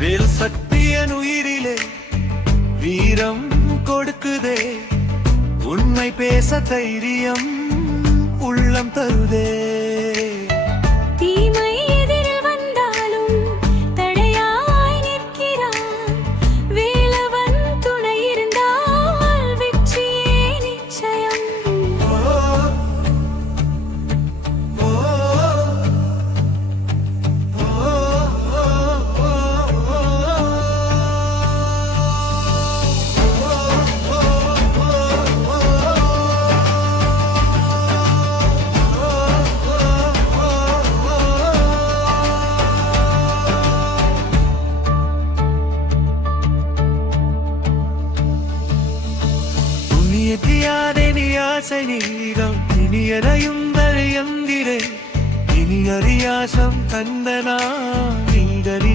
வேல் சக்தியன் உயிரிலே வீரம் கொடுக்குதே, உண்மை பேச தைரியம் உள்ளம் தருதே. தீமை எதிரில் வந்தாலும் தடையாய் நிற்கிறான், வேலவன் துணை இருந்தால் வெற்றியே நிச்சயம். நீரம் இனியரையும் வரையந்திரே, இனி அறியாசம் தந்தனா நீடறி